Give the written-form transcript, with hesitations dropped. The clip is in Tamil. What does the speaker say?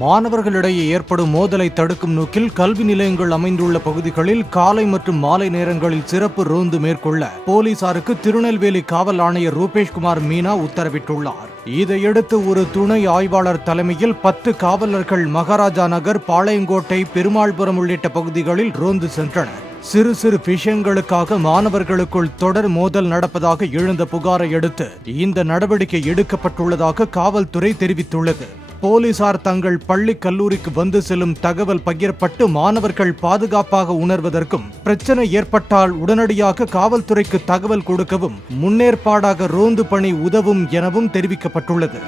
மாணவர்களிடையே ஏற்படும் மோதலை தடுக்கும் நோக்கில் கல்வி நிலையங்கள் அமைந்துள்ள பகுதிகளில் காலை மற்றும் மாலை நேரங்களில் சிறப்பு ரோந்து மேற்கொள்ள போலீசாருக்கு திருநெல்வேலி காவல் ஆணையர் ரூபேஷ்குமார் மீனா உத்தரவிட்டுள்ளார். இதையடுத்து ஒரு துணை ஆய்வாளர் தலைமையில் 10 காவலர்கள் மகாராஜா நகர், பாளையங்கோட்டை, பெருமாள்புரம் உள்ளிட்ட பகுதிகளில் ரோந்து சென்றனர். சிறு சிறு விஷயங்களுக்காக மாணவர்களுக்குள் தொடர் மோதல் நடப்பதாக எழுந்த புகாரை அடுத்து இந்த நடவடிக்கை எடுக்கப்பட்டுள்ளதாக காவல்துறை தெரிவித்துள்ளது. போலீசார் தங்கள் பள்ளி கல்லூரிக்கு வந்து செல்லும் தகவல் பகிரப்பட்டு மாணவர்கள் பாதுகாப்பாக உணர்வதற்கும், பிரச்சனை ஏற்பட்டால் உடனடியாக காவல்துறைக்கு தகவல் கொடுக்கவும் முன்னேற்பாடாக ரோந்து பணி உதவும் எனவும் தெரிவிக்கப்பட்டுள்ளது.